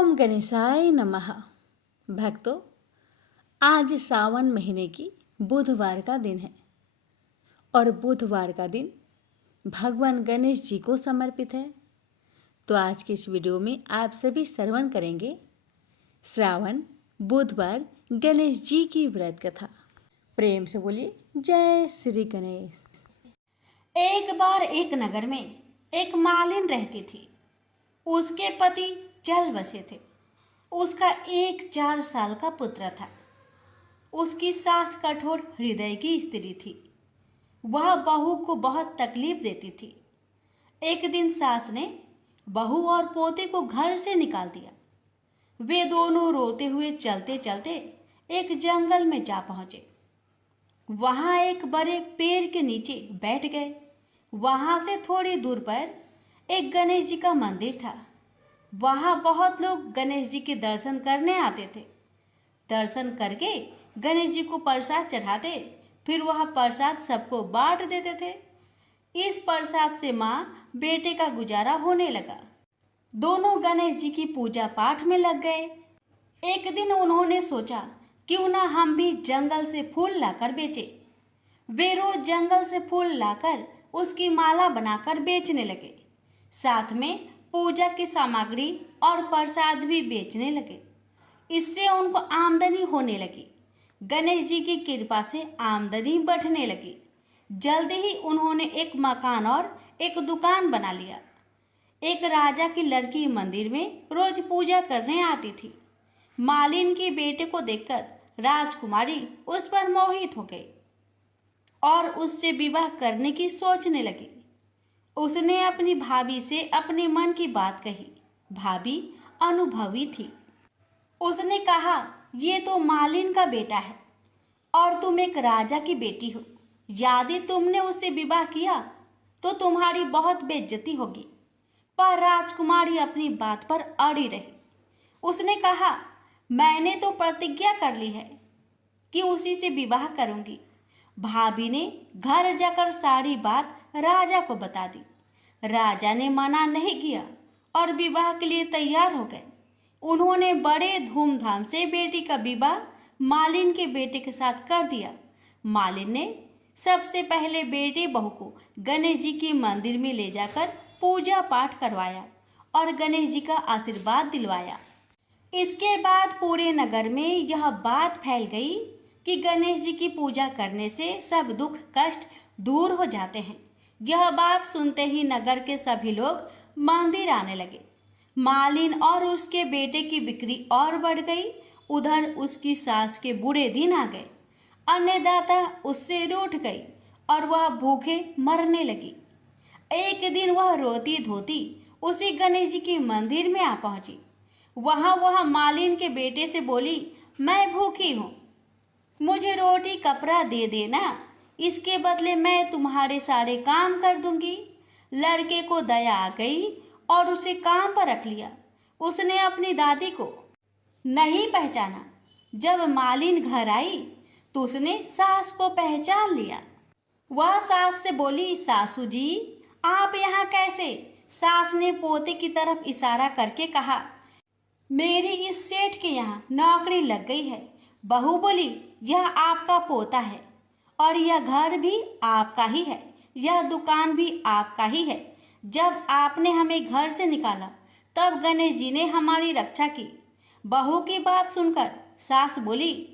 ओम गणेशाय नमः। भक्तों, आज सावन महीने की बुधवार का दिन है और बुधवार का दिन भगवान गणेश जी को समर्पित है। तो आज की इस वीडियो में आप सभी श्रवण करेंगे श्रावण बुधवार गणेश जी की व्रत कथा। प्रेम से बोलिए जय श्री गणेश। एक बार एक नगर में एक मालिन रहती थी। उसके पति चल बसे थे। उसका एक 4 साल का पुत्र था। उसकी सास कठोर हृदय की स्त्री थी। वह बहू को बहुत तकलीफ देती थी। एक दिन सास ने बहू और पोते को घर से निकाल दिया। वे दोनों रोते हुए चलते चलते एक जंगल में जा पहुंचे। वहां एक बड़े पेड़ के नीचे बैठ गए। वहां से थोड़ी दूर पर एक गणेश जी का मंदिर था। वहां बहुत लोग गणेश जी के दर्शन करने आते थे। दर्शन करके गणेश जी को प्रसाद चढ़ाते, फिर वह प्रसाद सबको बांट देते थे। इस प्रसाद से माँ बेटे का गुजारा होने लगा। दोनों गणेश जी की पूजा पाठ में लग गए। एक दिन उन्होंने सोचा क्यों ना हम भी जंगल से फूल लाकर बेचे। वे रोज जंगल से फूल लाकर उसकी माला बनाकर बेचने लगे। साथ में पूजा की सामग्री और प्रसाद भी बेचने लगे। इससे उनको आमदनी होने लगी। गणेश जी की कृपा से आमदनी बढ़ने लगी। जल्दी ही उन्होंने एक मकान और एक दुकान बना लिया। एक राजा की लड़की मंदिर में रोज पूजा करने आती थी। मालिन के बेटे को देखकर राजकुमारी उस पर मोहित हो गई और उससे विवाह करने की सोचने लगी। उसने अपनी भाभी से अपने मन की बात कही। भाभी अनुभवी थी। उसने कहा, ये तो मालिन का बेटा है और तुम एक राजा की बेटी हो। यदि तुमने उससे विवाह किया तो तुम्हारी बहुत बेइज्जती होगी। पर राजकुमारी अपनी बात पर अड़ी रही। उसने कहा, मैंने तो प्रतिज्ञा कर ली है कि उसी से विवाह करूंगी। भाभी ने घर जाकर सारी बात राजा को बता दी। राजा ने मना नहीं किया और विवाह के लिए तैयार हो गए। उन्होंने बड़े धूमधाम से बेटी का विवाह मालिन के बेटे के साथ कर दिया। मालिन ने सबसे पहले बेटे बहू को गणेश जी के मंदिर में ले जाकर पूजा पाठ करवाया और गणेश जी का आशीर्वाद दिलवाया। इसके बाद पूरे नगर में यह बात फैल गई कि गणेश जी की पूजा करने से सब दुख कष्ट दूर हो जाते हैं। यह बात सुनते ही नगर के सभी लोग मंदिर आने लगे। मालिन और उसके बेटे की बिक्री और बढ़ गई। उधर उसकी सास के बुरे दिन आ गए। अन्नदाता उससे रूठ गई और वह भूखे मरने लगी। एक दिन वह रोती धोती उसी गणेश जी के मंदिर में आ पहुंची। वह मालिन के बेटे से बोली, मैं भूखी हूँ, मुझे रोटी कपड़ा दे देना, इसके बदले मैं तुम्हारे सारे काम कर दूंगी। लड़के को दया आ गई और उसे काम पर रख लिया। उसने अपनी दादी को नहीं पहचाना। जब मालिन घर आई तो उसने सास को पहचान लिया। वह सास से बोली, सासू जी आप यहाँ कैसे? सास ने पोते की तरफ इशारा करके कहा, मेरी इस सेठ के यहाँ नौकरी लग गई है। बहू बोली, यह आपका पोता है और यह घर भी आपका ही है, यह दुकान भी आपका ही है। जब आपने हमें घर से निकाला तब गणेश जी ने हमारी रक्षा की। बहू की बात सुनकर सास बोली,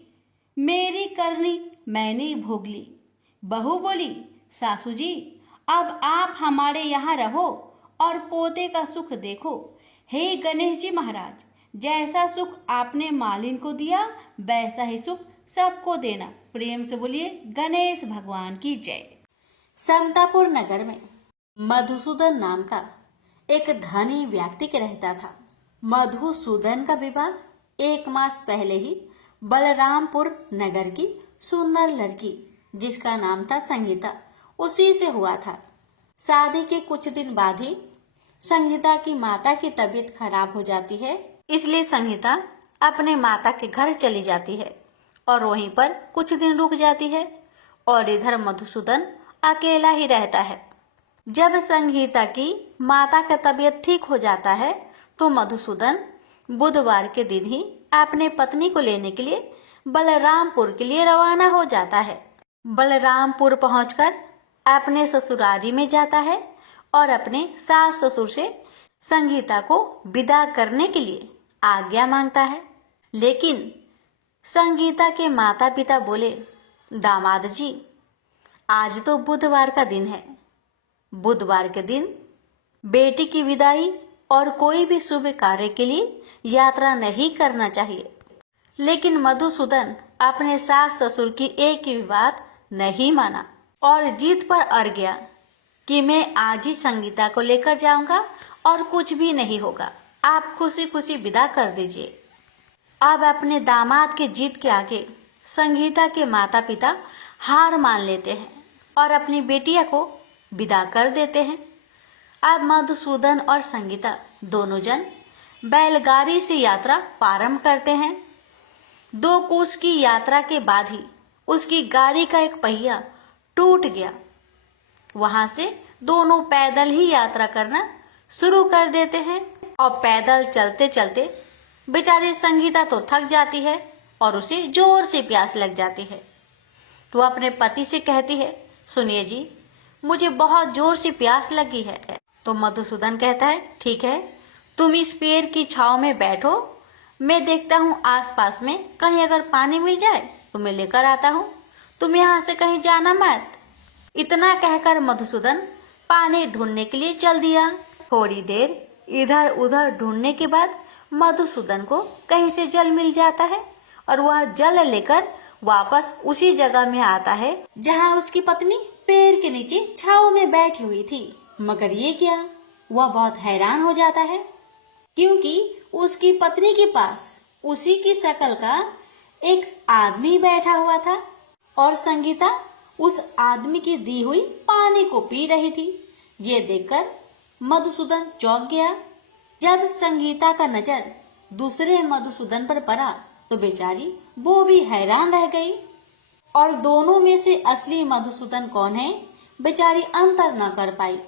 मेरी करनी मैंने भोग ली। बहू बोली, सासू जी अब आप हमारे यहाँ रहो और पोते का सुख देखो। हे गणेश जी महाराज, जैसा सुख आपने मालिन को दिया वैसा ही सुख सबको देना। प्रेम से बोलिए गणेश भगवान की जय। समतापुर नगर में मधुसूदन नाम का एक धनी व्यक्ति के रहता था। मधुसूदन का विवाह 1 मास पहले ही बलरामपुर नगर की सुंदर लड़की जिसका नाम था संगीता, उसी से हुआ था। शादी के कुछ दिन बाद ही संगीता की माता की तबीयत खराब हो जाती है। इसलिए संगीता अपने माता के घर चली जाती है और वहीं पर कुछ दिन रुक जाती है और इधर मधुसूदन अकेला ही रहता है। जब संगीता की माता का तबीयत ठीक हो जाता है तो मधुसूदन बुधवार के दिन ही अपने पत्नी को लेने के लिए बलरामपुर के लिए रवाना हो जाता है। बलरामपुर पहुंचकर अपने ससुरारी में जाता है और अपने सास ससुर से संगीता को विदा करने के लिए आज्ञा मांगता है। लेकिन संगीता के माता पिता बोले, दामाद जी, आज तो बुधवार का दिन है। बुधवार के दिन बेटी की विदाई और कोई भी शुभ कार्य के लिए यात्रा नहीं करना चाहिए। लेकिन मधुसूदन अपने सास ससुर की एक भी बात नहीं माना और जिद पर अड़ गया कि मैं आज ही संगीता को लेकर जाऊंगा और कुछ भी नहीं होगा, आप खुशी खुशी विदा कर दीजिए। अब अपने दामाद के जिद के आगे संगीता के माता पिता हार मान लेते हैं और अपनी बेटिया को विदा कर देते हैं। अब मधुसूदन और संगीता दोनों जन बैलगाड़ी से यात्रा प्रारंभ करते हैं। 2 कोस की यात्रा के बाद ही उसकी गाड़ी का एक पहिया टूट गया। वहां से दोनों पैदल ही यात्रा करना शुरू कर देते हैं और पैदल चलते चलते बेचारी संगीता तो थक जाती है और उसे जोर से प्यास लग जाती है। तो अपने पति से कहती है, सुनिए जी, मुझे बहुत जोर से प्यास लगी है। तो मधुसूदन कहता है, ठीक है, तुम इस पेड़ की छांव में बैठो, मैं देखता हूँ आसपास में कहीं अगर पानी मिल जाए तो मैं लेकर आता हूँ, तुम यहाँ से कहीं जाना मत। इतना कहकर मधुसूदन पानी ढूंढने के लिए चल दिया। थोड़ी देर इधर उधर ढूंढने के बाद मधुसूदन को कहीं से जल मिल जाता है और वह जल लेकर वापस उसी जगह में आता है जहाँ उसकी पत्नी पेड़ के नीचे छांव में बैठी हुई थी। मगर ये क्या, वह बहुत हैरान हो जाता है क्योंकि उसकी पत्नी के पास उसी की शक्ल का एक आदमी बैठा हुआ था और संगीता उस आदमी की दी हुई पानी को पी रही थी। ये देखकर मधुसूदन चौंक गया। जब संगीता का नजर दूसरे मधुसूदन पर पड़ा तो बेचारी वो भी हैरान रह गई और दोनों में से असली मधुसूदन कौन है बेचारी अंतर न कर पाई।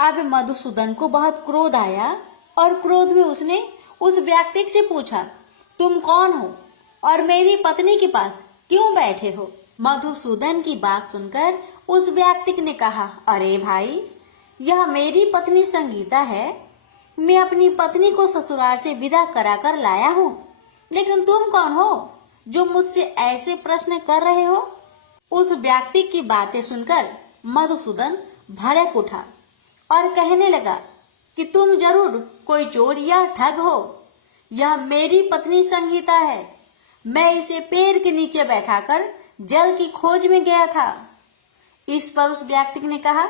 अब मधुसूदन को बहुत क्रोध आया और क्रोध में उसने उस व्यक्ति से पूछा, तुम कौन हो और मेरी पत्नी के पास क्यों बैठे हो? मधुसूदन की बात सुनकर उस व्यक्ति ने कहा, अरे भाई, यह मेरी पत्नी संगीता है। मैं अपनी पत्नी को ससुराल से विदा कराकर लाया हूँ, लेकिन तुम कौन हो जो मुझसे ऐसे प्रश्न कर रहे हो? उस व्यक्ति की बातें सुनकर मधुसूदन भड़क उठा और कहने लगा कि तुम जरूर कोई चोर या ठग हो। यह मेरी पत्नी संगीता है। मैं इसे पेड़ के नीचे बैठाकर जल की खोज में गया था। इस पर उस व्यक्ति ने कहा,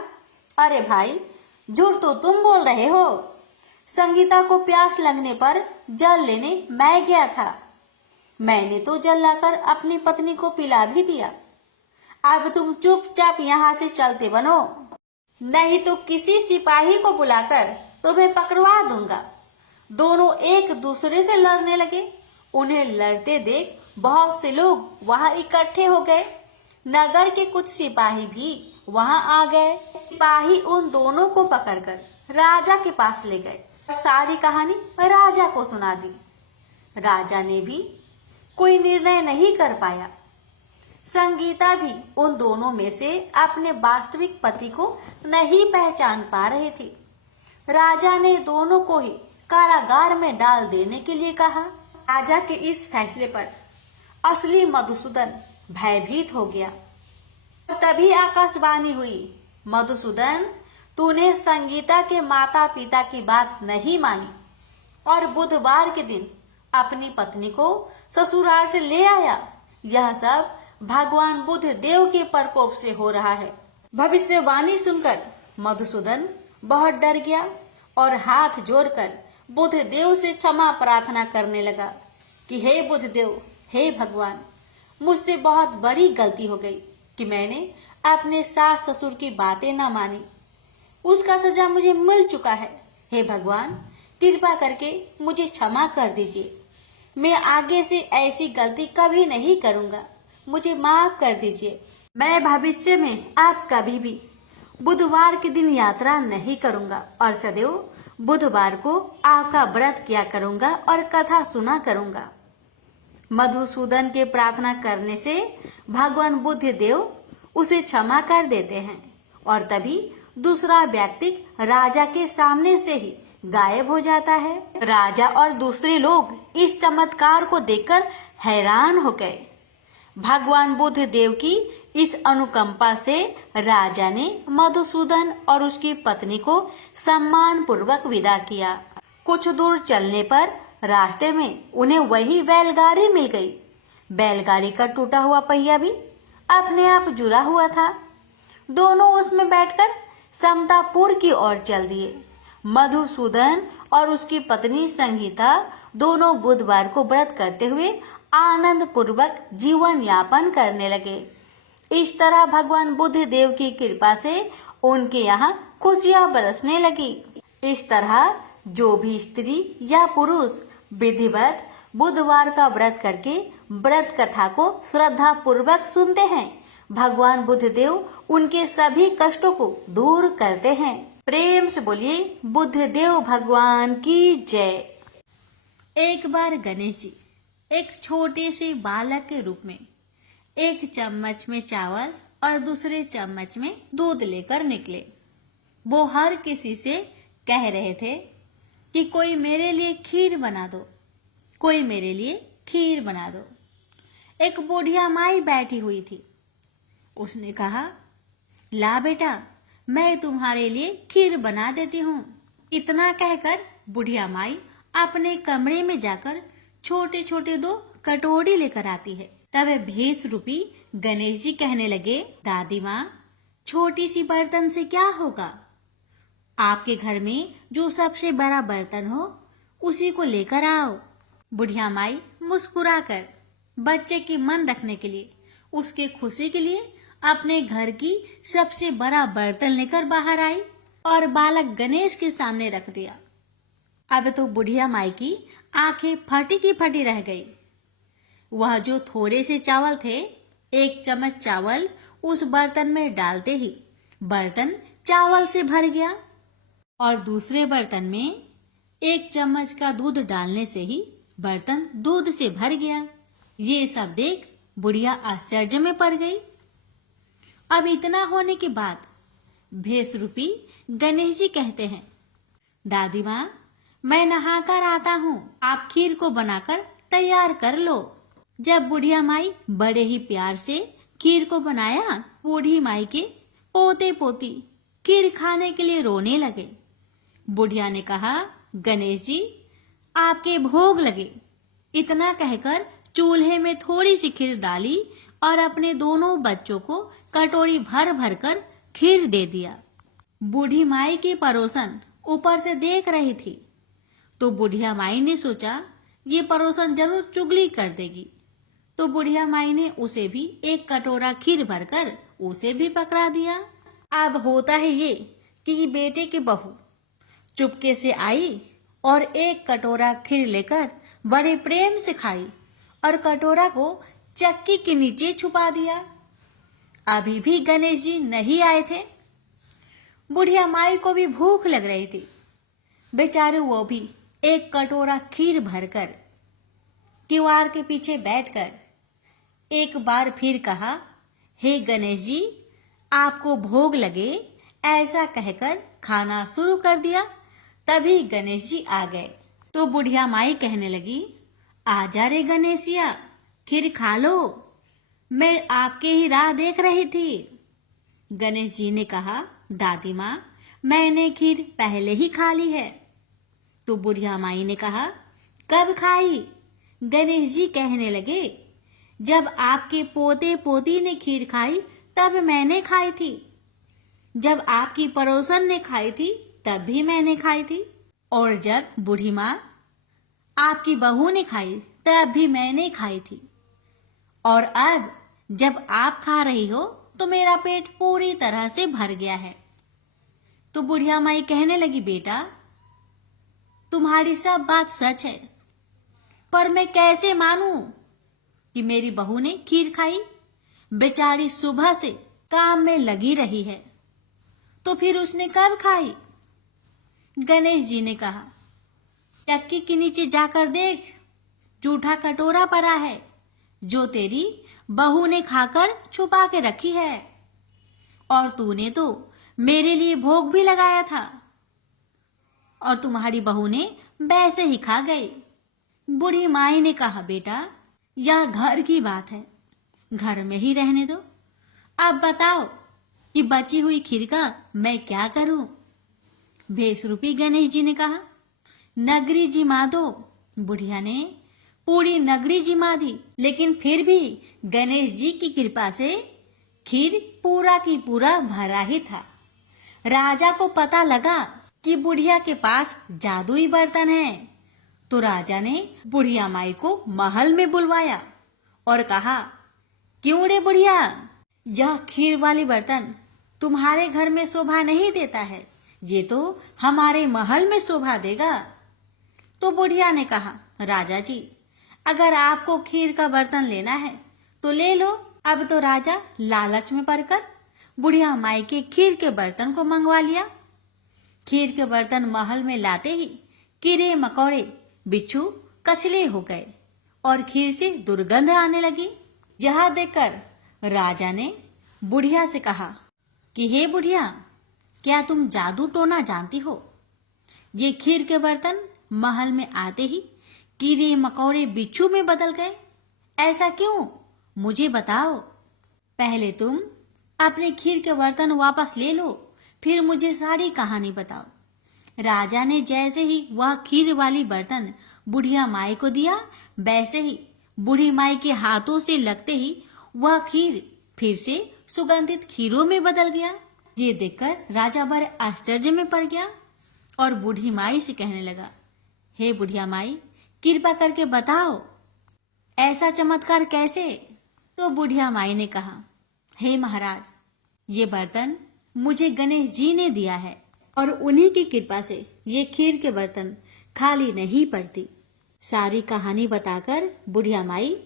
अरे भाई, झूठ तो तुम बोल रहे हो। संगीता को प्यास लगने पर जल लेने मैं गया था। मैंने तो जल लाकर अपनी पत्नी को पिला भी दिया। अब तुम चुपचाप यहाँ से चलते बनो, नहीं तो किसी सिपाही को बुलाकर तुम्हें पकड़वा दूंगा। दोनों एक दूसरे से लड़ने लगे। उन्हें लड़ते देख बहुत से लोग वहां इकट्ठे हो गए। नगर के कुछ सिपाही भी वहां आ गए। सिपाही उन दोनों को पकड़कर राजा के पास ले गए और सारी कहानी राजा को सुना दी। राजा ने भी कोई निर्णय नहीं कर पाया। संगीता भी उन दोनों में से अपने वास्तविक पति को नहीं पहचान पा रही थी। राजा ने दोनों को ही कारागार में डाल देने के लिए कहा। राजा के इस फैसले पर असली मधुसूदन भयभीत हो गया और तभी आकाशवाणी हुई, मधुसूदन, तूने संगीता के माता पिता की बात नहीं मानी और बुधवार के दिन अपनी पत्नी को ससुराल से ले आया। यह सब भगवान बुध देव के प्रकोप से हो रहा है। भविष्यवाणी सुनकर मधुसूदन बहुत डर गया और हाथ जोड़कर बुध देव से क्षमा प्रार्थना करने लगा कि हे बुध देव, हे भगवान, मुझसे बहुत बड़ी गलती हो गई कि मैंने अपने सास ससुर की बातें न मानी। उसका सजा मुझे मिल चुका है। हे भगवान, कृपा करके मुझे क्षमा कर दीजिए। मैं आगे से ऐसी गलती कभी नहीं करूंगा। मुझे माफ कर दीजिए। मैं भविष्य में आप कभी भी बुधवार के दिन यात्रा नहीं करूंगा और सदैव बुधवार को आपका व्रत किया करूंगा और कथा सुना करूंगा। मधुसूदन के प्रार्थना करने से भगवान बुद्ध देव उसे क्षमा कर देते हैं और तभी दूसरा व्यक्ति राजा के सामने से ही गायब हो जाता है। राजा और दूसरे लोग इस चमत्कार को देखकर हैरान हो गए। भगवान बुद्ध देव की इस अनुकंपा से राजा ने मधुसूदन और उसकी पत्नी को सम्मान पूर्वक विदा किया। कुछ दूर चलने पर रास्ते में उन्हें वही बैलगाड़ी मिल गई। बैलगाड़ी का टूटा हुआ पहिया भी अपने आप जुड़ा हुआ था। दोनों उसमें बैठकर समतापुर की ओर चल दिए। मधुसूदन और उसकी पत्नी संगीता दोनों बुधवार को व्रत करते हुए आनंद पूर्वक जीवन यापन करने लगे। इस तरह भगवान बुद्ध देव की कृपा से उनके यहाँ खुशियाँ बरसने लगी। इस तरह जो भी स्त्री या पुरुष विधिवत बुधवार का व्रत करके व्रत कथा को श्रद्धा पूर्वक सुनते हैं, भगवान बुद्ध देव उनके सभी कष्टों को दूर करते हैं। प्रेम से बोलिए बुद्ध देव भगवान की जय। एक बार गणेश जी एक छोटे से बालक के रूप में एक चम्मच में चावल और दूसरे चम्मच में दूध लेकर निकले। वो हर किसी से कह रहे थे कि कोई मेरे लिए खीर बना दो, कोई मेरे लिए खीर बना दो। एक बुढ़िया माई बैठी हुई थी। उसने कहा, ला बेटा, मैं तुम्हारे लिए खीर बना देती हूँ। इतना कहकर बुढ़िया माई अपने कमरे में जाकर छोटे छोटे 2 कटोरी लेकर आती है। तब भेष रूपी गणेश जी कहने लगे, दादी माँ, छोटी सी बर्तन से क्या होगा? आपके घर में जो सबसे बड़ा बर्तन हो उसी को लेकर आओ। बुढ़िया माई मुस्कुराकर बच्चे की मन रखने के लिए, उसके खुशी के लिए अपने घर की सबसे बड़ा बर्तन लेकर बाहर आई और बालक गणेश के सामने रख दिया। अब तो बुढ़िया माई की आंखें फटी की फटी रह गई। वह जो थोड़े से चावल थे, 1 चम्मच चावल उस बर्तन में डालते ही बर्तन चावल से भर गया और दूसरे बर्तन में 1 चम्मच का दूध डालने से ही बर्तन दूध से भर गया। ये सब देख बुढ़िया आश्चर्य में पड़ गई। अब इतना होने के बाद भेष रूपी गणेश जी कहते हैं, दादी माँ, मैं नहाकर आता हूँ, आप खीर को बनाकर तैयार कर लो। जब बुढ़िया माई बड़े ही प्यार से खीर को बनाया, बूढ़ी माई के पोते पोती खीर खाने के लिए रोने लगे। बुढ़िया ने कहा, गणेश जी, आपके भोग लगे। इतना कहकर चूल्हे में थोड़ी सी खीर डाली और अपने दोनों बच्चों को कटोरी भर भर कर खीर दे दिया। बूढ़ी माई की पड़ोसन ऊपर से देख रही थी, तो बुढ़िया माई ने सोचा ये पड़ोसन जरूर चुगली कर देगी। तो बुढ़िया माई ने उसे भी 1 कटोरा खीर भरकर उसे भी पकड़ा दिया। अब होता है ये कि बेटे की बहू चुपके से आई और 1 कटोरा खीर लेकर बड़े प्रेम से खाई और कटोरा को चक्की के नीचे छुपा दिया। अभी भी गणेश जी नहीं आए थे। बुढ़िया माई को भी भूख लग रही थी। बेचारे वो भी 1 कटोरा खीर भरकर दीवार के पीछे बैठकर एक बार फिर कहा, हे गणेश जी, आपको भोग लगे, ऐसा कहकर खाना शुरू कर दिया। तभी गणेश जी आ गए। तो बुढ़िया माई कहने लगी, आजा रे गणेशिया, खीर खा लो, मैं आपके ही राह देख रही थी। गणेश जी ने कहा, दादी माँ, मैंने खीर पहले ही खा ली है। तो बुढ़िया माई ने कहा, कब खाई? गणेश जी कहने लगे, जब आपके पोते पोती ने खीर खाई तब मैंने खाई थी। जब आपकी पड़ोसन ने खाई थी तब भी मैंने खाई थी। और जब बूढ़ी माँ आपकी बहू ने खाई तब भी मैंने खाई थी। और अब जब आप खा रही हो तो मेरा पेट पूरी तरह से भर गया है। तो बुढ़िया माई कहने लगी, बेटा, तुम्हारी सब बात सच है, पर मैं कैसे मानूं कि मेरी बहू ने खीर खाई? बेचारी सुबह से काम में लगी रही है, तो फिर उसने कब खाई? गणेश जी ने कहा, टक्की के नीचे जाकर देख, जूठा कटोरा पड़ा है जो तेरी बहू ने खाकर छुपा के रखी है, और तूने तो मेरे लिए भोग भी लगाया था और तुम्हारी बहू ने वैसे ही खा गई। बूढ़ी माई ने कहा, बेटा यह घर की बात है, घर में ही रहने दो। अब बताओ कि बची हुई खीर का मैं क्या करूं? बेसरूपी गणेश जी ने कहा, नगरी जिमा दो। बुढ़िया ने पूरी नगरी जिमा दी, लेकिन फिर भी गणेश जी की कृपा से खीर पूरा की पूरा भरा ही था। राजा को पता लगा कि बुढ़िया के पास जादुई बर्तन है, तो राजा ने बुढ़िया माई को महल में बुलवाया और कहा, क्यों रे बुढ़िया, यह खीर वाली बर्तन तुम्हारे घर में शोभा नहीं देता है, ये तो हमारे महल में शोभा देगा। तो बुढ़िया ने कहा, राजा जी अगर आपको खीर का बर्तन लेना है तो ले लो। अब तो राजा लालच में पड़कर बुढ़िया माई के खीर के बर्तन को मंगवा लिया। खीर के बर्तन महल में लाते ही कीड़े मकोड़े बिच्छू कचले हो गए और खीर से दुर्गंध आने लगी। यह देखकर राजा ने बुढ़िया से कहा कि हे बुढ़िया, क्या तुम जादू टोना जानती हो? ये खीर के बर्तन महल में आते ही कीड़े मकोड़े बिच्छू में बदल गए, ऐसा क्यों? मुझे बताओ। पहले तुम अपने खीर के बर्तन वापस ले लो, फिर मुझे सारी कहानी बताओ। राजा ने जैसे ही वह खीर वाली बर्तन बुढ़िया माई को दिया, वैसे ही बूढ़ी माई के हाथों से लगते ही वह खीर फिर से सुगंधित खीरों में बदल गया। ये देखकर राजा बड़े आश्चर्य में पड़ गया और बूढ़ी माई से कहने लगा, हे बुढ़िया माई, कृपा करके बताओ ऐसा चमत्कार कैसे? तो बुढ़िया माई ने कहा, हे महाराज, ये बर्तन मुझे गणेश जी ने दिया है और उन्हीं की कृपा से ये खीर के बर्तन खाली नहीं पड़ती। सारी कहानी बताकर बुढ़िया माई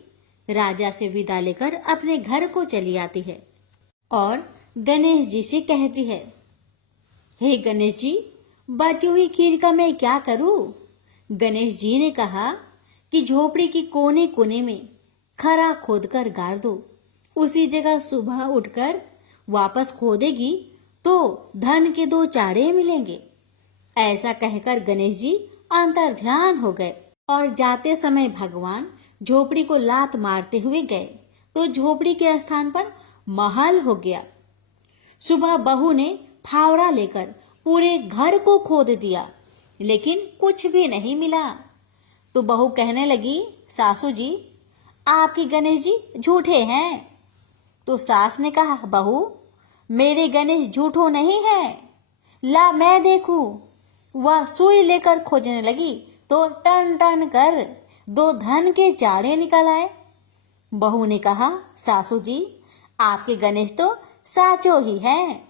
राजा से विदा लेकर अपने घर को चली आती है और गणेश जी से कहती है, हे गणेश जी, बची हुई खीर का मैं क्या करूं? गणेश जी ने कहा कि झोपड़ी की कोने कोने में खरा खोदकर गाड़ दो, उसी जगह सुबह उठकर वापस खोदेगी तो धन के 2 चाड़े मिलेंगे। ऐसा कहकर गणेश जी अंतर्ध्यान हो गए और जाते समय भगवान झोपड़ी को लात मारते हुए गए तो झोपड़ी के स्थान पर महल हो गया। सुबह बहू ने फावड़ा लेकर पूरे घर को खोद दिया, लेकिन कुछ भी नहीं मिला। तो बहू कहने लगी, सासू जी, आपके गणेश जी झूठे हैं। तो सास ने कहा, बहू, मेरे गणेश झूठो नहीं है, ला मैं देखूं। वह सुई लेकर खोजने लगी तो टन टन कर 2 धन के चाड़े निकल आए। बहू ने कहा, सासू जी, आपके गणेश तो साचो ही हैं।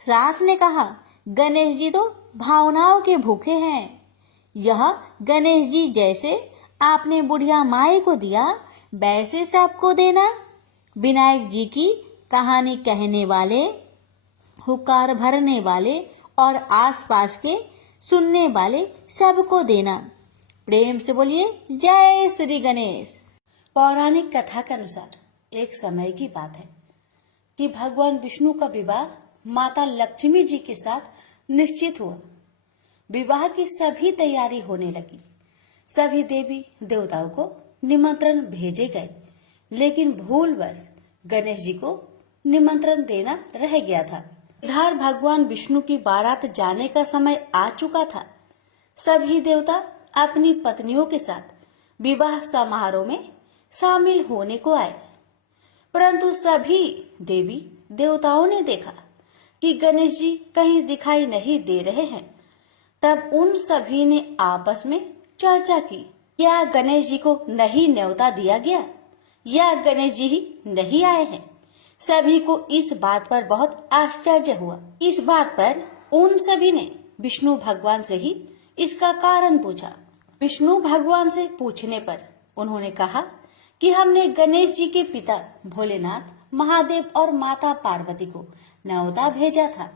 सास ने कहा, गणेश जी तो भावनाओं के भूखे हैं। यह गणेश जी जैसे आपने बुढ़िया माई को दिया, वैसे सबको देना। विनायक जी की कहानी कहने वाले, हुक्कार भरने वाले और आसपास के सुनने वाले सबको देना। प्रेम से बोलिए, जय श्री गणेश। पौराणिक कथा के अनुसार एक समय की बात है कि भगवान विष्णु का विवाह माता लक्ष्मी जी के साथ निश्चित हुआ। विवाह की सभी तैयारी होने लगी। सभी देवी देवताओं को निमंत्रण भेजे गए, लेकिन भूलवश गणेश जी को निमंत्रण देना रह गया था। इधर भगवान विष्णु की बारात जाने का समय आ चुका था। सभी देवता अपनी पत्नियों के साथ विवाह समारोह में शामिल होने को आए, परंतु सभी देवी देवताओं ने देखा कि गणेश जी कहीं दिखाई नहीं दे रहे हैं। तब उन सभी ने आपस में चर्चा की, क्या गणेश जी को नहीं न्योता दिया गया या गणेश जी ही नहीं आए हैं? सभी को इस बात पर बहुत आश्चर्य हुआ। इस बात पर उन सभी ने विष्णु भगवान से ही इसका कारण पूछा। विष्णु भगवान से पूछने पर उन्होंने कहा कि हमने गणेश जी के पिता भोलेनाथ, महादेव और माता पार्वती को न्योता भेजा था,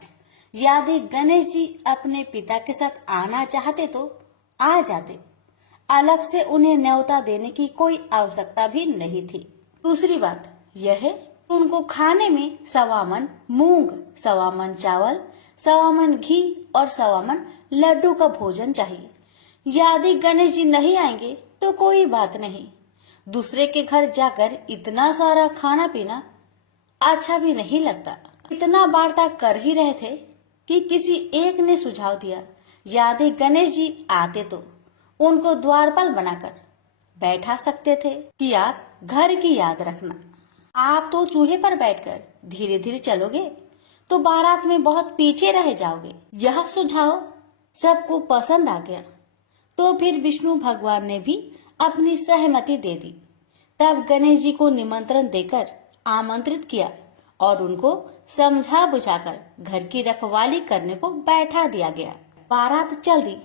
यदि गणेश जी अपने पिता के साथ आना चाहते तो आ जाते। अलग से उन्हें न्योता देने की कोई आवश्यकता भी नहीं थी। दूसरी बात यह है, उनको खाने में 1.25 मन मूंग, 1.25 मन चावल, 1.25 मन घी और 1.25 मन लड्डू का भोजन चाहिए। यदि गणेश जी नहीं आएंगे तो कोई बात नहीं, दूसरे के घर जाकर इतना सारा खाना पीना अच्छा भी नहीं लगता। इतना वार्ता कर ही रहे थे कि किसी एक ने सुझाव दिया, यदि गणेश जी आते तो उनको द्वारपाल बनाकर बैठा सकते थे कि आप घर की याद रखना। आप तो चूहे पर बैठकर धीरे धीरे चलोगे तो बारात में बहुत पीछे रह जाओगे। यह सुझाव सबको पसंद आ गया तो फिर विष्णु भगवान ने भी अपनी सहमति दे दी। तब गणेश जी को निमंत्रण देकर आमंत्रित किया और उनको समझा बुझाकर घर की रखवाली करने को बैठा दिया गया। बारात चल दी।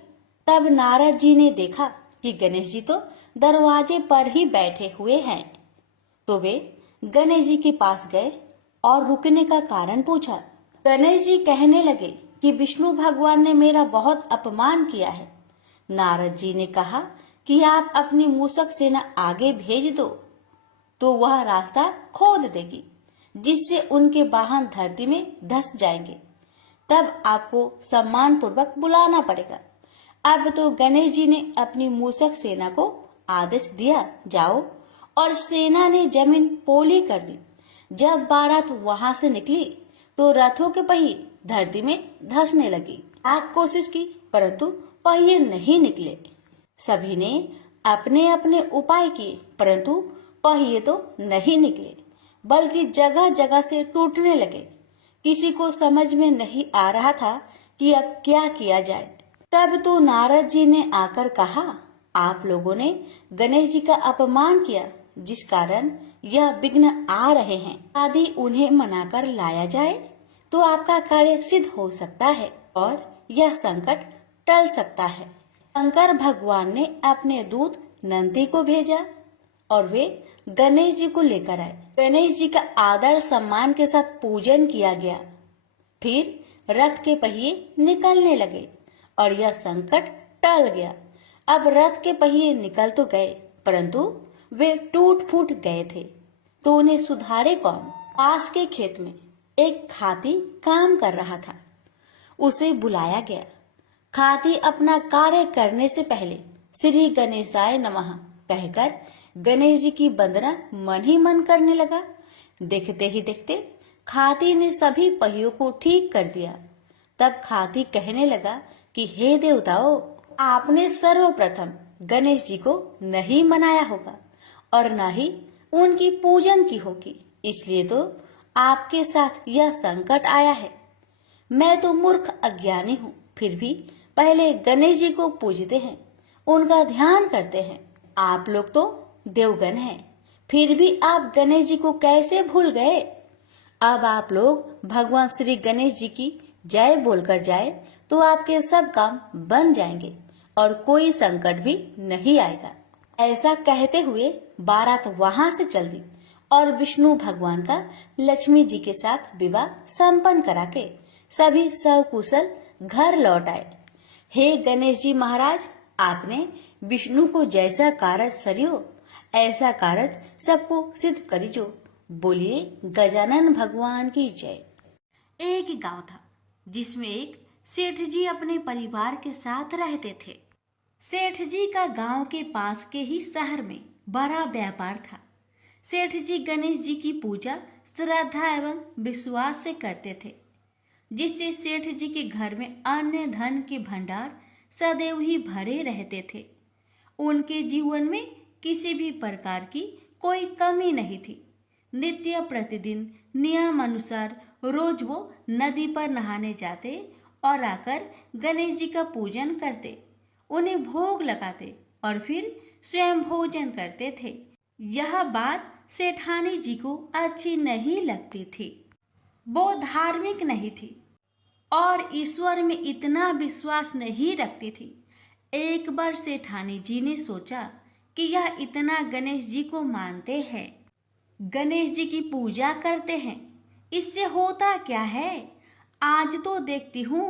तब नारद जी ने देखा कि गणेश जी तो दरवाजे पर ही बैठे हुए हैं, तो वे गणेश जी के पास गए और रुकने का कारण पूछा। गणेश जी कहने लगे कि विष्णु भगवान ने मेरा बहुत अपमान किया है। नारद जी ने कहा कि आप अपनी मूषक सेना आगे भेज दो तो वह रास्ता खोद देगी, जिससे उनके वाहन धरती में धंस जाएंगे। तब आपको सम्मान पूर्वक बुलाना पड़ेगा। अब तो गणेश जी ने अपनी मूषक सेना को आदेश दिया, जाओ, और सेना ने जमीन पोली कर दी। जब बारात वहां से निकली तो रथों के पहिए धरती में धंसने लगी। आप कोशिश की परंतु पहिए नहीं निकले। सभी ने अपने अपने उपाय किए परंतु पहिए तो नहीं निकले, बल्कि जगह जगह से टूटने लगे। किसी को समझ में नहीं आ रहा था कि अब क्या किया जाए। तब तो नारद जी ने आकर कहा, आप लोगों ने गणेश जी का अपमान किया, जिस कारण यह विघ्न आ रहे हैं। यदि उन्हें मनाकर लाया जाए तो आपका कार्य सिद्ध हो सकता है और यह संकट टल सकता है। शंकर भगवान ने अपने दूत नंदी को भेजा और वे गणेश जी को लेकर आए। गणेश जी का आदर सम्मान के साथ पूजन किया गया। फिर रथ के पहिए निकलने लगे और यह संकट टल गया। अब रथ के पहिए निकल तो गए परंतु वे टूट फूट गए थे, तो उन्हें सुधारे कौन। पास के खेत में एक खाती काम कर रहा था। उसे बुलाया गया। खाती अपना कार्य करने से पहले श्री गणेशाय नमः कहकर गणेश जी की वंदना मन ही मन करने लगा। देखते ही देखते खाती ने सभी पहियों को ठीक कर दिया। तब खाती कहने लगा कि हे देवताओं, आपने सर्वप्रथम गणेश जी को नहीं मनाया होगा और न ही उनकी पूजन की होगी, इसलिए तो आपके साथ यह संकट आया है। मैं तो मूर्ख अज्ञानी हूँ, फिर भी पहले गणेश जी को पूजते हैं, उनका ध्यान करते हैं। आप लोग तो देवगण हैं, फिर भी आप गणेश जी को कैसे भूल गए। अब आप लोग भगवान श्री गणेश जी की जय बोलकर जाए तो आपके सब काम बन जाएंगे और कोई संकट भी नहीं आएगा। ऐसा कहते हुए बारात वहां से चल दी और विष्णु भगवान का लक्ष्मी जी के साथ विवाह संपन्न करा के सभी सकुशल घर लौट आए। हे गणेश जी महाराज, आपने विष्णु को जैसा कारज सरियो ऐसा कारज सबको सिद्ध करिजो। बोलिए गजानन भगवान की जय। एक गांव था जिसमें एक सेठ जी अपने परिवार के साथ रहते थे। सेठ जी का गांव के पास के ही शहर में बड़ा व्यापार था। सेठ जी गणेश जी की पूजा श्रद्धा एवं विश्वास से करते थे, जिससे सेठ जी के घर में अन्न धन के भंडार सदैव ही भरे रहते थे। उनके जीवन में किसी भी प्रकार की कोई कमी नहीं थी। नित्य प्रतिदिन नियम अनुसार रोज वो नदी पर नहाने जाते और आकर गणेश जी का पूजन करते, उन्हें भोग लगाते और फिर स्वयं भोजन करते थे। यह बात सेठानी जी को अच्छी नहीं लगती थी। वो धार्मिक नहीं थी और ईश्वर में इतना विश्वास नहीं रखती थी। एक बार सेठानी जी ने सोचा कि यह इतना गणेश जी को मानते हैं, गणेश जी की पूजा करते हैं, इससे होता क्या है। आज तो देखती हूँ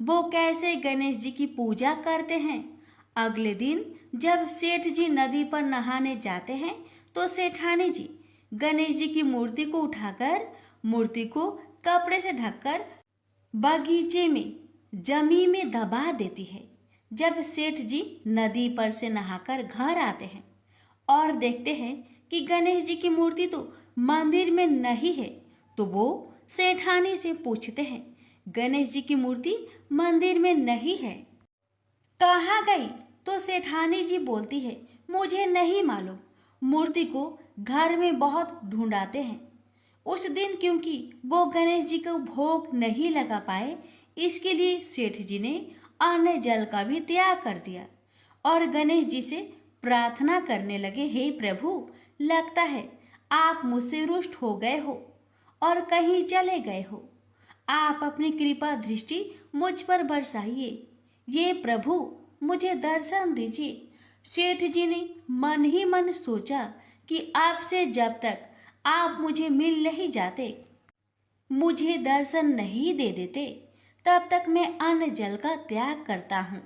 वो कैसे गणेश जी की पूजा करते हैं। अगले दिन जब सेठ जी नदी पर नहाने जाते हैं तो सेठानी जी गणेश जी की मूर्ति को उठाकर मूर्ति को कपड़े से ढककर बगीचे में जमीन में दबा देती है। जब सेठ जी नदी पर से नहाकर घर आते हैं और देखते हैं कि गणेश जी की मूर्ति तो मंदिर में नहीं है, तो वो सेठानी से पूछते हैं, गणेश जी की मूर्ति मंदिर में नहीं है, कहाँ गई? तो सेठानी जी बोलती है, मुझे नहीं मालूम, मूर्ति को घर में बहुत ढूंढाते हैं। उस दिन क्योंकि वो गणेश जी को भोग नहीं लगा पाए, इसके लिए सेठ जी ने अन्न जल का भी त्याग कर दिया और गणेश जी से प्रार्थना करने लगे, हे प्रभु, लगता है आप मुझसे रुष्ट हो गए हो और कहीं चले गए हो। आप अपनी कृपा दृष्टि मुझ पर बरसाइए। ये प्रभु, मुझे दर्शन दीजिए। सेठ जी ने मन ही मन सोचा कि आपसे जब तक आप मुझे मिल नहीं जाते, मुझे दर्शन नहीं दे देते, तब तक मैं अन्न जल का त्याग करता हूँ।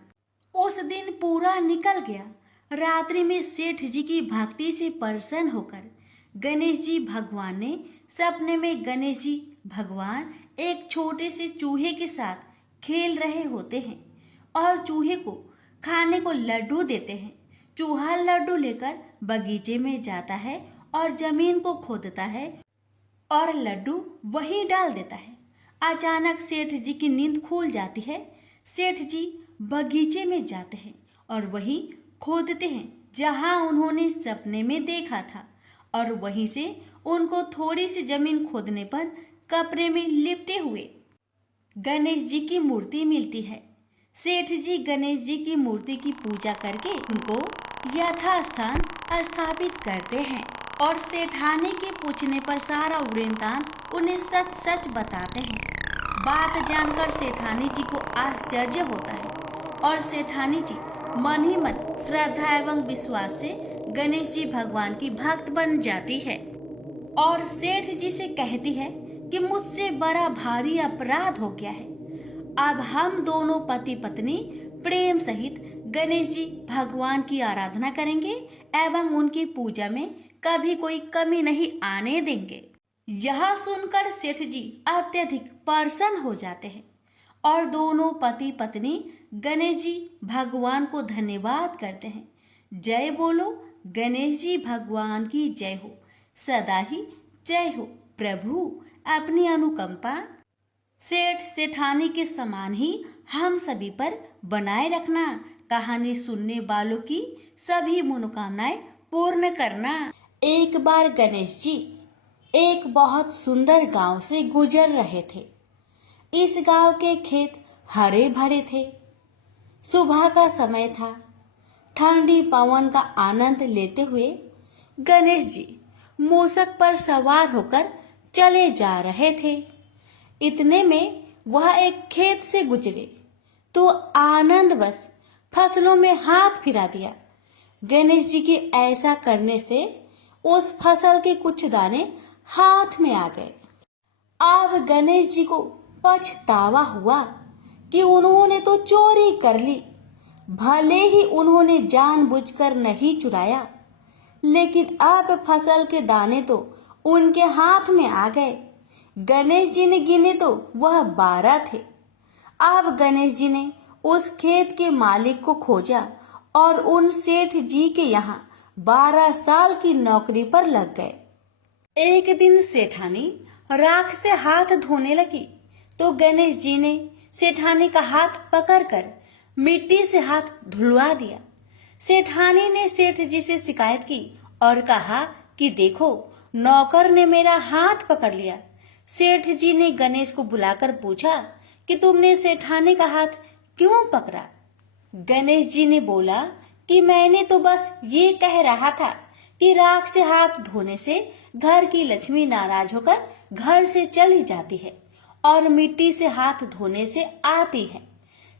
उस दिन पूरा निकल गया। रात्रि में सेठ जी की भक्ति से प्रसन्न होकर गणेश जी भगवान ने सपने में गणेश जी भगवान एक छोटे से चूहे के साथ खेल रहे होते हैं और चूहे को खाने को लड्डू देते हैं। चूहा लड्डू लेकर बगीचे में जाता है और जमीन को खोदता है और लड्डू वहीं डाल देता है। अचानक सेठ जी की नींद खुल जाती है। सेठ जी बगीचे में जाते हैं और वहीं खोदते हैं जहां उन्होंने सपने में देखा था, और वहीं से उनको थोड़ी सी जमीन खोदने पर कपड़े में लिपटे हुए गणेश जी की मूर्ति मिलती है। सेठ जी गणेश जी की मूर्ति की पूजा करके उनको यथास्थान स्थापित करते हैं और सेठानी के पूछने पर सारा वृत्तांत उन्हें सच सच बताते हैं। बात जानकर सेठानी जी को आश्चर्य होता है और सेठानी जी मन ही मन श्रद्धा एवं विश्वास से गणेश जी भगवान की भक्त बन जाती है और सेठ जी से कहती है कि मुझसे बड़ा भारी अपराध हो गया है। अब हम दोनों पति पत्नी प्रेम सहित गणेश जी भगवान की आराधना करेंगे एवं उनकी पूजा में कभी कोई कमी नहीं आने देंगे। यह सुनकर सेठ जी अत्यधिक प्रसन्न हो जाते हैं और दोनों पति पत्नी गणेश जी भगवान को धन्यवाद करते हैं। जय बोलो, गणेश जी भगवान की जय हो, सदा ही जय हो। प्रभु अपनी अनुकंपा सेठ सेठानी के समान ही हम सभी पर बनाए रखना। कहानी सुनने वालों की सभी मनोकामनाएं पूर्ण करना। एक बार गणेश जी एक बहुत सुंदर गांव से गुजर रहे थे। इस गांव के खेत हरे भरे थे। सुबह का समय था। ठंडी पवन का आनंद लेते हुए गणेश जी मूषक पर सवार होकर चले जा रहे थे। इतने में वह एक खेत से गुजरे तो आनंदवश फसलों में हाथ फिरा दिया। गणेश जी के ऐसा करने से उस फसल के कुछ दाने हाथ में आ गए। अब गणेश जी को पछतावा हुआ कि उन्होंने तो चोरी कर ली। भले ही उन्होंने जानबूझकर नहीं चुराया, लेकिन अब फसल के दाने तो उनके हाथ में आ गए। गणेश जी ने गिने तो वह 12 थे। अब गणेश जी ने उस खेत के मालिक को खोजा और उन सेठ जी के यहाँ 12 साल की नौकरी पर लग गए। एक दिन सेठानी राख से हाथ धोने लगी तो गणेश जी ने सेठानी का हाथ पकड़कर मिट्टी से हाथ धुलवा दिया। सेठानी ने सेठ जी से शिकायत की और कहा कि देखो, नौकर ने मेरा हाथ पकड़ लिया। सेठ जी ने गणेश को बुलाकर पूछा कि तुमने सेठानी का हाथ क्यों पकड़ा? गणेश जी ने बोला कि मैंने तो बस ये कह रहा था कि राख से हाथ धोने से घर की लक्ष्मी नाराज होकर घर से चली जाती है और मिट्टी से हाथ धोने से आती है।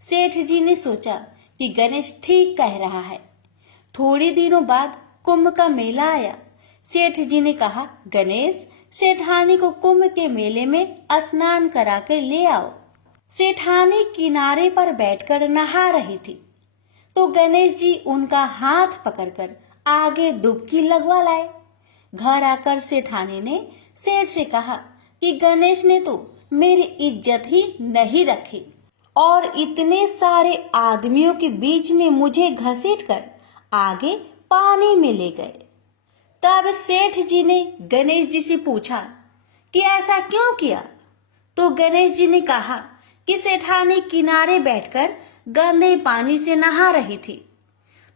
सेठ जी ने सोचा कि गणेश ठीक कह रहा है। थोड़ी दिनों बाद कुंभ का मेला आया। सेठ जी ने कहा, गणेश, सेठानी को कुंभ के मेले में स्नान करा के ले आओ। सेठानी किनारे पर बैठकर नहा रही थी, तो गणेश जी उनका हाथ पकड़कर आगे डुबकी लगवा लाए। घर आकर सेठानी ने सेठ से कहा कि गणेश ने तो मेरी इज्जत ही नहीं रखी और इतने सारे आदमियों के बीच में मुझे घसीटकर आगे पानी में ले गए। तब सेठ जी ने गणेश जी से पूछा कि ऐसा क्यों किया? तो गणेश जी ने कहा कि सेठानी किनारे बैठकर गंदे पानी से नहा रही थी,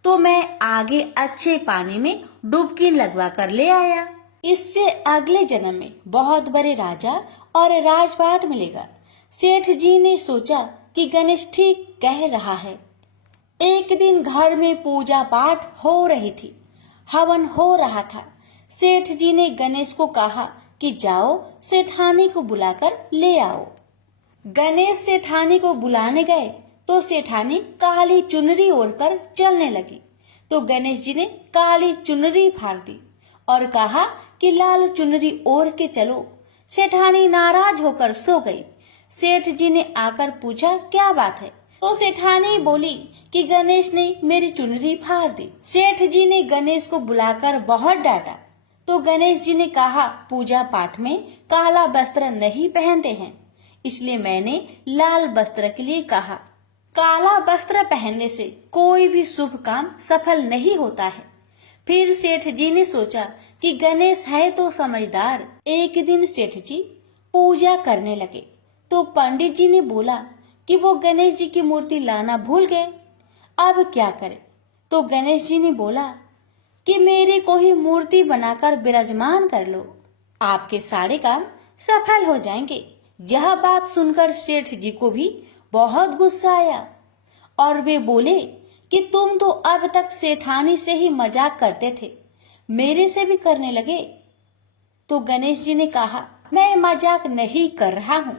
तो मैं आगे अच्छे पानी में डुबकी लगवा कर ले आया। इससे अगले जन्म में बहुत बड़े राजा और राजपाट मिलेगा। सेठ जी ने सोचा कि गणेश ठीक कह रहा है। एक दिन घर में पूजा पाठ हो रही थी, हवन हो रहा था। सेठ जी ने गणेश को कहा कि जाओ सेठानी को बुलाकर ले आओ। गणेश सेठानी को बुलाने गए तो सेठानी काली चुनरी ओढ़कर चलने लगी, तो गणेश जी ने काली चुनरी फाड़ दी और कहा कि लाल चुनरी ओढ़ के चलो। सेठानी नाराज होकर सो गई। सेठ जी ने आकर पूछा क्या बात है, तो सेठानी बोली कि गणेश ने मेरी चुनरी फाड़ दी। सेठ जी ने गणेश को बुलाकर बहुत डांटा, तो गणेश जी ने कहा पूजा पाठ में काला वस्त्र नहीं पहनते हैं, इसलिए मैंने लाल वस्त्र के लिए कहा। काला वस्त्र पहनने से कोई भी शुभ काम सफल नहीं होता है। फिर सेठ जी ने सोचा कि गणेश है तो समझदार। एक दिन सेठ जी पूजा करने लगे, तो पंडित जी ने बोला कि वो गणेश जी की मूर्ति लाना भूल गए, अब क्या करें? तो गणेश जी ने बोला कि मेरे को ही मूर्ति बनाकर विराजमान कर लो, आपके सारे काम सफल हो जाएंगे। यह बात सुनकर सेठ जी को भी बहुत गुस्सा आया और वे बोले कि तुम तो अब तक सेठानी से ही मजाक करते थे, मेरे से भी करने लगे। तो गणेश जी ने कहा मैं मजाक नहीं कर रहा हूँ,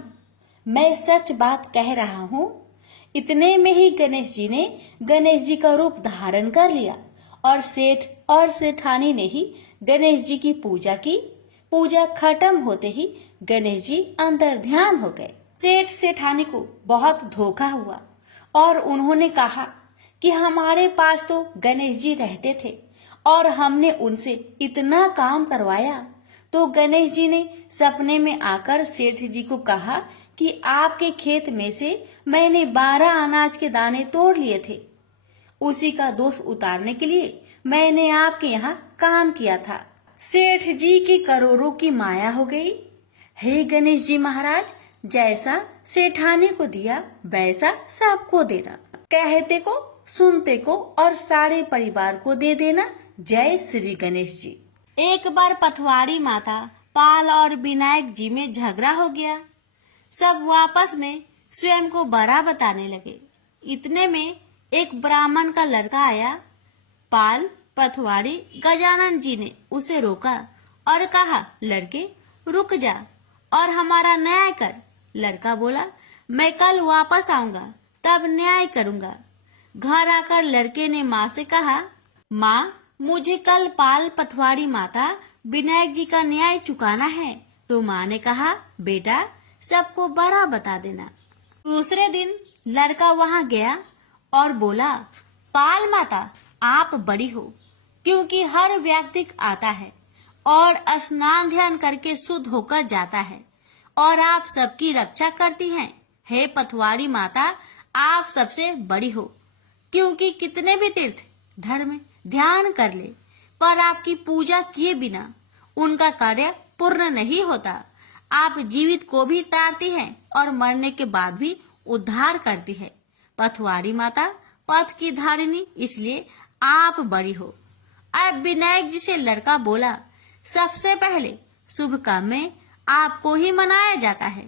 मैं सच बात कह रहा हूँ। इतने में ही गणेश जी ने गणेश जी का रूप धारण कर लिया और सेठ और सेठानी ने ही गणेश जी की पूजा की। पूजा खत्म होते ही गणेश जी अंतर ध्यान हो गए। सेठ सेठानी को बहुत धोखा हुआ और उन्होंने कहा कि हमारे पास तो गणेश जी रहते थे और हमने उनसे इतना काम करवाया। तो गणेश जी ने सपने में आकर सेठ जी को कहा कि आपके खेत में से मैंने 12 अनाज के दाने तोड़ लिए थे, उसी का दोष उतारने के लिए मैंने आपके यहाँ काम किया था। सेठ जी की करोड़ों की माया हो गई। हे गणेश जी महाराज, जैसा सेठानी को दिया वैसा सबको देना, कहते को सुनते को और सारे परिवार को दे देना। जय श्री गणेश जी। एक बार पथवारी माता पाल और विनायक जी में झगड़ा हो गया। सब आपस में स्वयं को बड़ा बताने लगे। इतने में एक ब्राह्मण का लड़का आया। पाल, पथवारी, गजानन जी ने उसे रोका और कहा लड़के रुक जा और हमारा न्याय कर। लड़का बोला मैं कल वापस आऊंगा तब न्याय करूंगा। घर आकर लड़के ने माँ से कहा माँ मुझे कल पाल, पथवारी माता, विनायक जी का न्याय चुकाना है। तो माँ ने कहा बेटा सबको बड़ा बता देना। दूसरे दिन लड़का वहाँ गया और बोला पाल माता आप बड़ी हो, क्योंकि हर व्यक्ति आता है और स्नान ध्यान करके शुद्ध होकर जाता है और आप सबकी रक्षा करती हैं। हे पथवारी माता आप सबसे बड़ी हो, क्योंकि कितने भी तीर्थ धर्म ध्यान कर ले पर आपकी पूजा किए बिना उनका कार्य पूर्ण नहीं होता। आप जीवित को भी तारती हैं और मरने के बाद भी उद्धार करती है। पथवारी माता पथ की धारिणी, इसलिए आप बड़ी हो। अब विनायक जी से लड़का बोला सबसे पहले शुभ काम में आपको ही मनाया जाता है।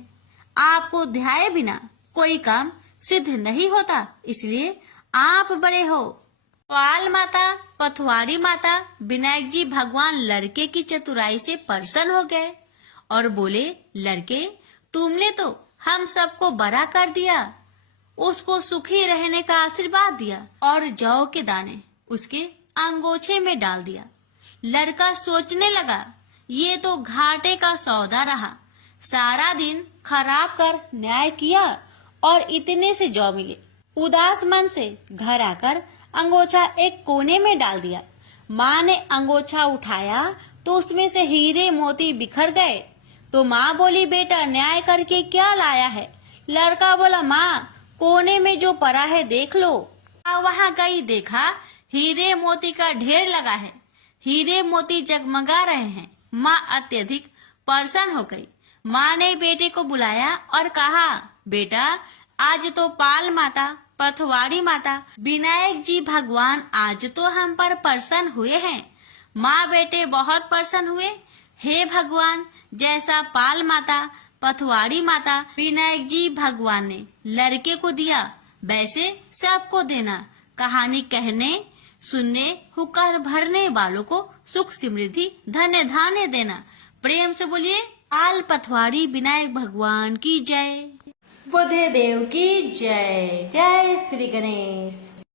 आपको ध्याये बिना कोई काम सिद्ध नहीं होता, इसलिए आप बड़े हो। पाल माता, पथवारी माता, विनायक जी भगवान लड़के की चतुराई से प्रसन्न हो गए और बोले लड़के तुमने तो हम सबको बड़ा कर दिया। उसको सुखी रहने का आशीर्वाद दिया और जौ के दाने उसके अंगोछे में डाल दिया। लड़का सोचने लगा ये तो घाटे का सौदा रहा। सारा दिन खराब कर न्याय किया और इतने से जौ मिले। उदास मन से घर आकर अंगोछा एक कोने में डाल दिया। माँ ने अंगोछा उठाया तो उसमें से हीरे मोती बिखर गए। तो माँ बोली, बेटा न्याय करके क्या लाया है? लड़का बोला, माँ कोने में जो पड़ा है देख लो। वहाँ गई, देखा हीरे मोती का ढेर लगा है, हीरे मोती जगमगा रहे हैं। माँ अत्यधिक प्रसन्न हो गई। माँ ने बेटे को बुलाया और कहा, बेटा आज तो पाल माता, पथवारी माता, विनायक जी भगवान आज तो हम पर प्रसन्न हुए हैं। माँ बेटे बहुत प्रसन्न हुए। हे भगवान, जैसा पाल माता, पथवारी माता, विनायक जी भगवान ने लड़के को दिया वैसे सबको देना। कहानी कहने, सुनने, हुक्कर भरने वालों को सुख समृद्धि धन्य धान्य देना। प्रेम से बोलिए, पाल पथवारी विनायक भगवान की जय। बुद्धदेव की जय। जय श्री गणेश।